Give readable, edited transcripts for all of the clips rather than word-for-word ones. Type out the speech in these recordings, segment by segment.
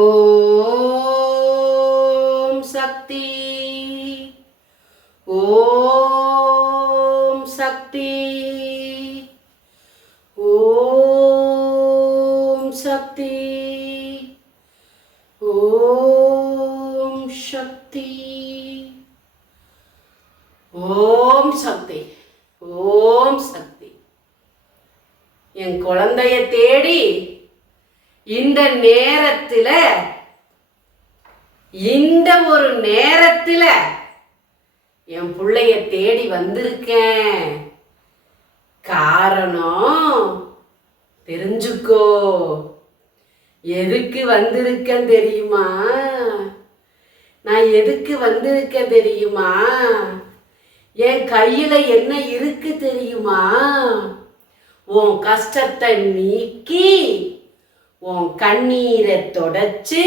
ஓம் சக்தி, ஓம் சக்தி, ஓம் சக்தி, ஓம் சக்தி, ஓம் சக்தி, ஓம் சக்தி. என் குழந்தைய தேடி இந்த ஒரு நேரத்துல என் பிள்ளைய தேடி வந்திருக்கேன். காரணம் தெரிஞ்சுக்கோ. எதுக்கு வந்திருக்கேன் தெரியுமா? நான் எதுக்கு வந்திருக்கேன் தெரியுமா? என் கையில என்ன இருக்கு தெரியுமா? உன் கஷ்டத்தை நீக்கி, உன் கண்ணீரை தொடச்சு,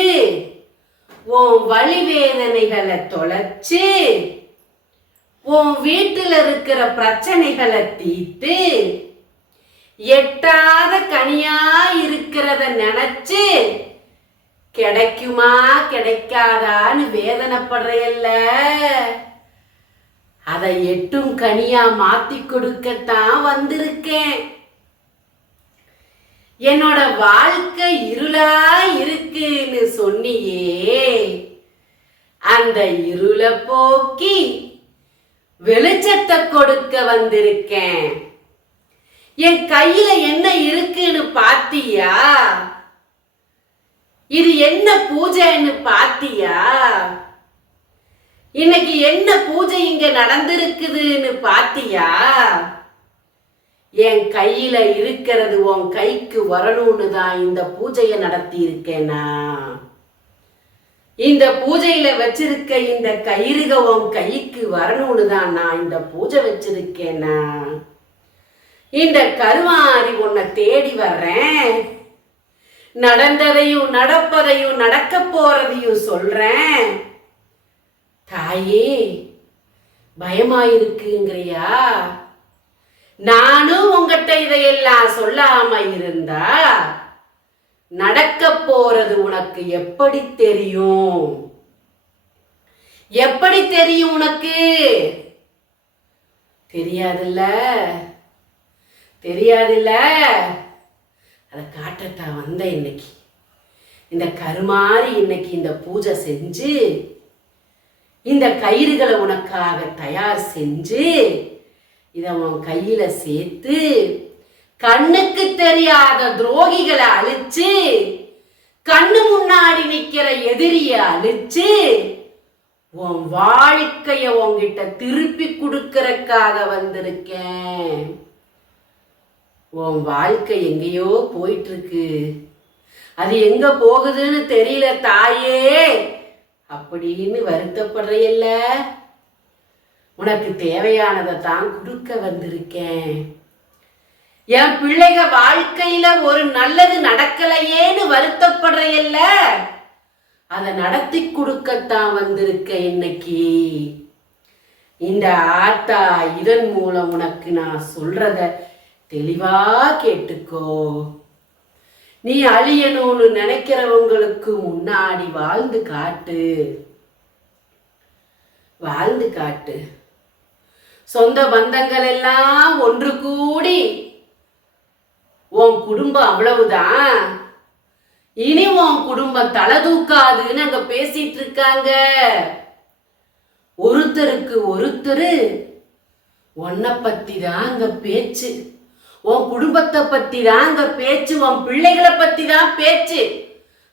உன் வலி வேதனைகளை தொலைச்சு, உன் வீட்டில் இருக்கிற பிரச்சனைகளை தீர்த்து, எட்டாத கனியா இருக்கிறத நினைச்சு கிடைக்குமா கிடைக்காதான்னு வேதனைப்படுறையல்ல, அதை எட்டும் கனியா மாத்தி கொடுக்கத்தான் வந்திருக்கேன். என்னோட வாழ்க்கை இருளா இருக்குன்னு சொன்னியே, அந்த இருளை போக்கி வெளிச்சத்தை கொடுக்க வந்திருக்கேன். என் கையில என்ன இருக்குன்னு பாத்தியா? இது என்ன பூஜைன்னு பாத்தியா? இன்னைக்கு என்ன பூஜை இங்க நடந்திருக்குதுன்னு பாத்தியா? என் கையில இருக்கிறது உன் கைக்கு வரணும்னு தான் இந்த பூஜையை நடத்தி இருக்கேனா? இந்த பூஜையில வச்சிருக்க இந்த கயிறுக உன் கைக்கு வரணும்னு தான் நான் இந்த பூஜை வச்சிருக்கேனா? இந்த கருவாரி உன்னை தேடி வர்றேன். நடந்ததையும் நடப்பதையும் நடக்க போறதையும் சொல்றேன். தாயே, பயமாயிருக்குங்கிறியா? நானும் உங்ககிட்ட இதையெல்லாம் சொல்லாம இருந்தா நடக்க போறது உனக்கு எப்படி தெரியும்? எப்படி தெரியும் உனக்கு? தெரியாதுல்ல, தெரியாதுல்ல. அதை காட்டத்தான் வந்த இன்னைக்கு. இந்த கருமாறி இன்னைக்கு இந்த பூஜை செஞ்சு, இந்த கயிறுகளை உனக்காக தயார் செஞ்சு, இத உன் கையில சேர்த்து, கண்ணுக்கு தெரியாத துரோகிகளை அழிச்சு, கண்ணு முன்னாடி நிக்கிற எதிரிய அழிச்சு, உன் வாழ்க்கைய உன்கிட்ட திருப்பி கொடுக்கறதுக்காக வந்திருக்கேன். உன் வாழ்க்கை எங்கேயோ போயிட்டு இருக்கு. அது எங்க போகுதுன்னு தெரியல தாயே அப்படின்னு வருத்தப்படுறையில்ல. உனக்கு தேவையானதை தான் கொடுக்க வந்திருக்கேன். என் பிள்ளைக வாழ்க்கையில ஒரு நல்லது நடக்கலையேன்னு வருத்தப்படுறையில்ல, அதை நடத்தி கொடுக்கத்தான் வந்திருக்க இன்னைக்கு. இந்த ஆத்தா இதன் மூலம் உனக்கு நான் சொல்றத தெளிவா கேட்டுக்கோ. நீ அழியணும்னு நினைக்கிறவங்களுக்கு முன்னாடி வாழ்ந்து காட்டு, வாழ்ந்து காட்டு. சொந்த பந்தங்கள் எல்லாம் ஒன்று கூடி உன் குடும்பம் அவ்வளவுதான், இனி உன் குடும்பம் தலை தூக்காதுன்னு அங்க பேசிட்டு இருக்காங்க. ஒருத்தருக்கு ஒருத்தர் உன்னை பத்தி தான் அங்க பேச்சு, உன் குடும்பத்தை பத்தி தான் அங்க பேச்சு, உன் பிள்ளைகளை பத்தி தான் பேச்சு.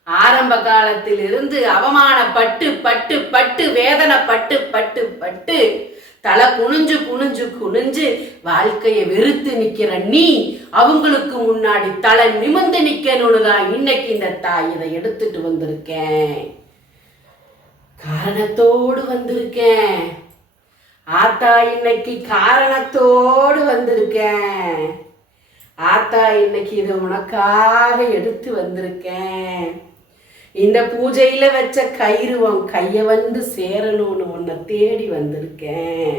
ஆரம்ப காலத்தில் இருந்து அவமானப்பட்டு பட்டு பட்டு வேதனைப்பட்டு பட்டு பட்டு தலை குனிஞ்சு குனிஞ்சு குனிஞ்சு வாழ்க்கையை வெறுத்து நிக்கிற நீ அவங்களுக்கு முன்னாடி தலை நிமிர்ந்து நிக்கணும்னு தான் இன்னைக்கு இந்த தாய் இதை எடுத்துட்டு வந்திருக்கேன். காரணத்தோடு வந்திருக்கேன். ஆத்தா இன்னைக்கு காரணத்தோடு வந்திருக்கேன். ஆத்தா இன்னைக்கு இதை உனக்காக எடுத்து வந்திருக்கேன். இந்த பூஜையில வச்ச கயிறு உன் கைய வந்து சேரணும்னு உன்னை தேடி வந்திருக்கேன்.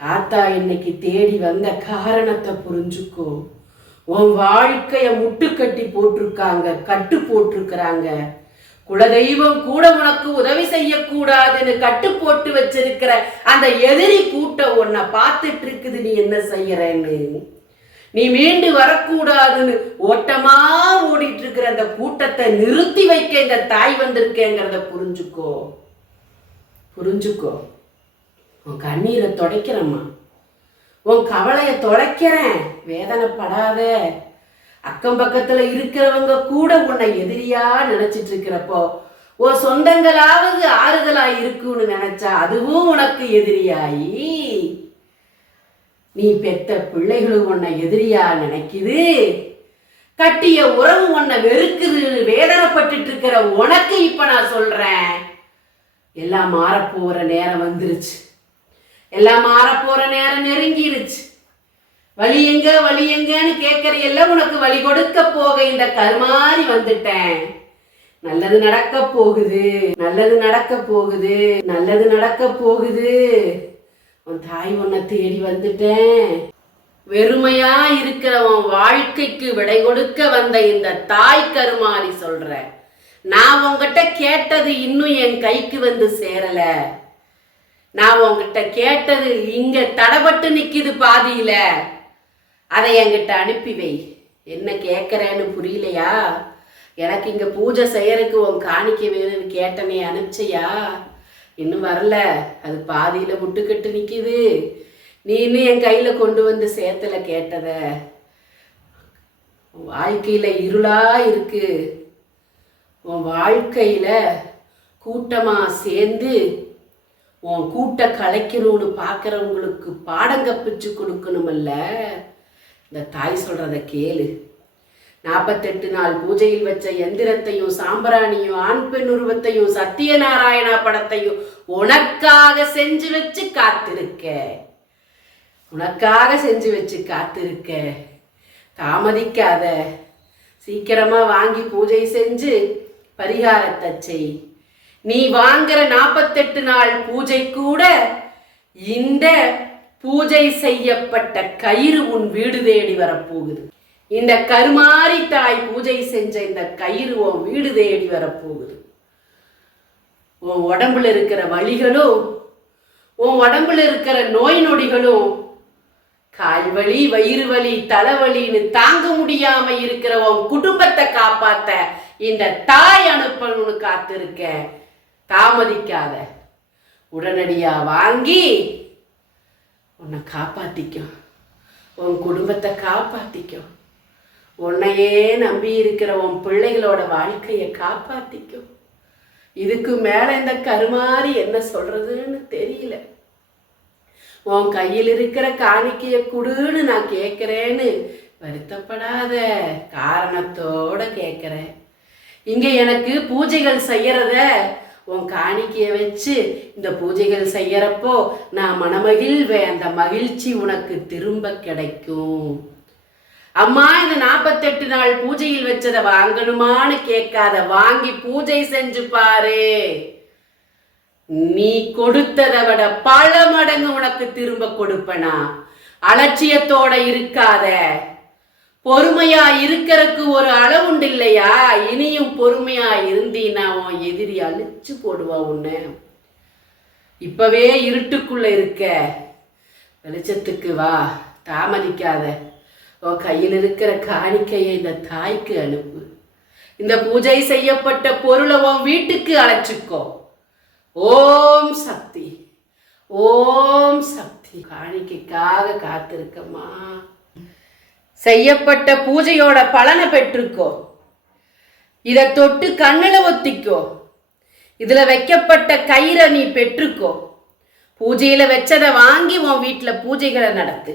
ஆத்தா இன்னைக்கு தேடி வந்த காரணத்தை புரிஞ்சுக்கோ. உன் வாழ்க்கைய முட்டுக்கட்டி போட்டிருக்காங்க, கட்டு போட்டிருக்கிறாங்க. குலதெய்வம் கூட உனக்கு உதவி செய்யக்கூடாதுன்னு கட்டு போட்டு வச்சிருக்கிற அந்த எதிரி கூட்டம் உன்னை பார்த்துட்டு இருக்குது. நீ என்ன செய்யறன்னு, நீ மீண்டு வரக்கூடாதுன்னு ஓட்டமா ஓடிட்டு இருக்கிற அந்த கூட்டத்தை நிறுத்தி வைக்க இந்த தாய் வந்திருக்கேங்கிறத புரிஞ்சுக்கோ, புரிஞ்சுக்கோ. உன் கண்ணீரை துடைக்கிறம்மா, உன் கவலையை துடைக்கிறேன், வேதனைப்படாத. அக்கம் பக்கத்துல இருக்கிறவங்க கூட உன்னை எதிரியா நினைச்சிட்டு இருக்கிறப்போ உன் சொந்தங்களாவது ஆறுதலா இருக்குன்னு நினைச்சா அதுவும் உனக்கு எதிரியாயி, நீ பெத்த பிள்ளைகளும் உன்னை எதிரியா நினைக்குது, கட்டிய உறவு உன்னை வெறுக்குது, வேதனைப்பட்டு இருக்கிற உனக்கு இப்ப நான் சொல்றேன், எல்லாம் மாறப்போற நேரம் வந்துருச்சு, எல்லாம் மாறப்போற நேரம் நெருங்கிருச்சு. வழி எங்க வழி எங்கன்னு கேட்கறியல்ல, உனக்கு வழி கொடுக்க போக இந்த கருமாறி வந்துட்டேன். நல்லது நடக்க போகுது, நல்லது நடக்க போகுது, நல்லது நடக்க போகுது. உன் தாய் உன்னை தேடி வந்துட்டேன். வெறுமையா இருக்கிற உன் வாழ்க்கைக்கு விடை கொடுக்க வந்த இந்த தாய் கருமாறி சொல்ற, நான் உங்ககிட்ட கேட்டது இன்னும் என் கைக்கு வந்து சேரல. நான் உங்ககிட்ட கேட்டது இங்க தடபட்டு நிக்குது பாதியில, அதை என்கிட்ட அனுப்பி வை. என்ன கேட்கறேன்னு புரியலையா? எனக்கு இங்க பூஜை செய்யறதுக்கு உன் காணிக்க வேணும்னு கேட்டனே, அனுப்பிச்சையா? இன்னும் வரல, அது பாதியில முட்டுக்கட்டு நிக்குது. நீ இன்னும் என் கையில கொண்டு வந்து சேர்த்தல கேட்டத. வாழ்க்கையில இருளா இருக்கு, உன் வாழ்க்கையில கூட்டமா சேர்ந்து உன் கூட்ட கலைக்கணும்னு பார்க்கறவங்களுக்கு பாடம் கப்பிச்சு கொடுக்கணுமல்ல. இந்த தாய் சொல்றத கேளு. 48 நாள் பூஜையில் வச்ச எந்திரத்தையும் சாம்பிராணியும் ஆண் பெண் உருவத்தையும் சத்தியநாராயணா படத்தையும் உனக்காக செஞ்சு வச்சு காத்திருக்க, உனக்காக செஞ்சு வச்சு காத்திருக்க. தாமதிக்காத, சீக்கிரமா வாங்கி பூஜை செஞ்சு பரிகாரத்தை செய். நீ வாங்குற 48 நாள் பூஜை கூட இந்த பூஜை செய்யப்பட்ட கயிறு உன் வீடு தேடி வரப்போகுது. இந்த கருமாரி தாய் பூஜை செஞ்ச இந்த கயிறு உன் வீடு தேடி வரப்போகுது. உன் உடம்புல இருக்கிற வலிகளும், உன் உடம்புல இருக்கிற நோய் நொடிகளும், கால் வலி வயிறு வலி தலைவலின்னு தாங்க முடியாம இருக்கிற உன் குடும்பத்தை காப்பாத்த இந்த தாய் அனுப்பணும்னு காத்திருக்க. தாமதிக்காத, உடனடியா வாங்கி உன்னை காப்பாத்திக்கும், உன் குடும்பத்தை காப்பாத்திக்கும், உன்னையே நம்பி இருக்கிற உன் பிள்ளைகளோட வாழ்க்கையை காப்பாத்திக்கும். இதுக்கு மேல இந்த கருமாறி என்ன சொல்றதுன்னு தெரியல. உன் கையில் இருக்கிற காணிக்கைய குடுன்னு நான் கேட்கிறேன்னு வருத்தப்படாத, காரணத்தோட கேட்கிறேன். இங்க எனக்கு பூஜைகள் செய்யறத உன் காணிக்கைய வச்சு இந்த பூஜைகள் செய்யறப்போ நான் மனமகிழ்வேன், அந்த மகிழ்ச்சி உனக்கு திரும்ப கிடைக்கும். அம்மா இந்த 48 நாள் பூஜையில் வச்சதை வாங்கணுமான்னு கேட்காத, வாங்கி பூஜை செஞ்சு பாரு. நீ கொடுத்ததை விட பல மடங்கு உனக்கு திரும்ப கொடுப்பனா. அலட்சியத்தோட இருக்காத, பொறுமையா இருக்கிறதுக்கு ஒரு அளவு உண்டு இல்லையா? இனியும் பொறுமையா இருந்தீன்னா உன் எதிரி அழிச்சு போடுவா உன்னை. இப்பவே இருட்டுக்குள்ள இருக்க, வெளிச்சத்துக்கு வா, தாமதிக்காத. உன் கையில் இருக்கிற காணிக்கையை இந்த தாய்க்கு அனுப்பு. இந்த பூஜை செய்யப்பட்ட பொருளை உன் வீட்டுக்கு அழைச்சிக்கோ. ஓம் சக்தி, ஓம் சக்தி. காணிக்கைக்காக காத்திருக்கம்மா. செய்யப்பட்ட பூஜையோட பலனை பெற்றுக்கோ. இதை தொட்டு கண்ணுல ஒத்திக்கோ. இதுல வைக்கப்பட்ட கயிறை நீ பெற்றுக்கோ. பூஜையில வச்சதை வாங்கி உன் வீட்டுல பூஜைகளை நடத்து,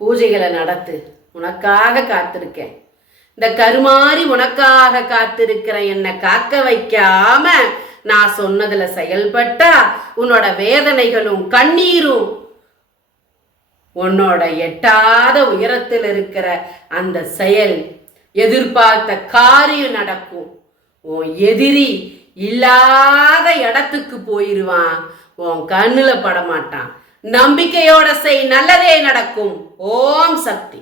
பூஜைகளை நடத்து. உனக்காக காத்திருக்கேன். இந்த கருமாறி உனக்காக காத்திருக்கிறேன். என்னை காக்க வைக்காம நான் சொன்னதுல செயல்பட்டா உன்னோட வேதனைகளும் கண்ணீரும், உன்னோட எட்டாத உயரத்தில் இருக்கிற அந்த செயல், எதிர்பார்த்த காரியம் நடக்கும். உன் எதிரி இல்லாத இடத்துக்கு போயிருவான், உன் கண்ணுல படமாட்டான். நம்பிக்கையோட செய், நல்லதே நடக்கும். ஓம் சக்தி.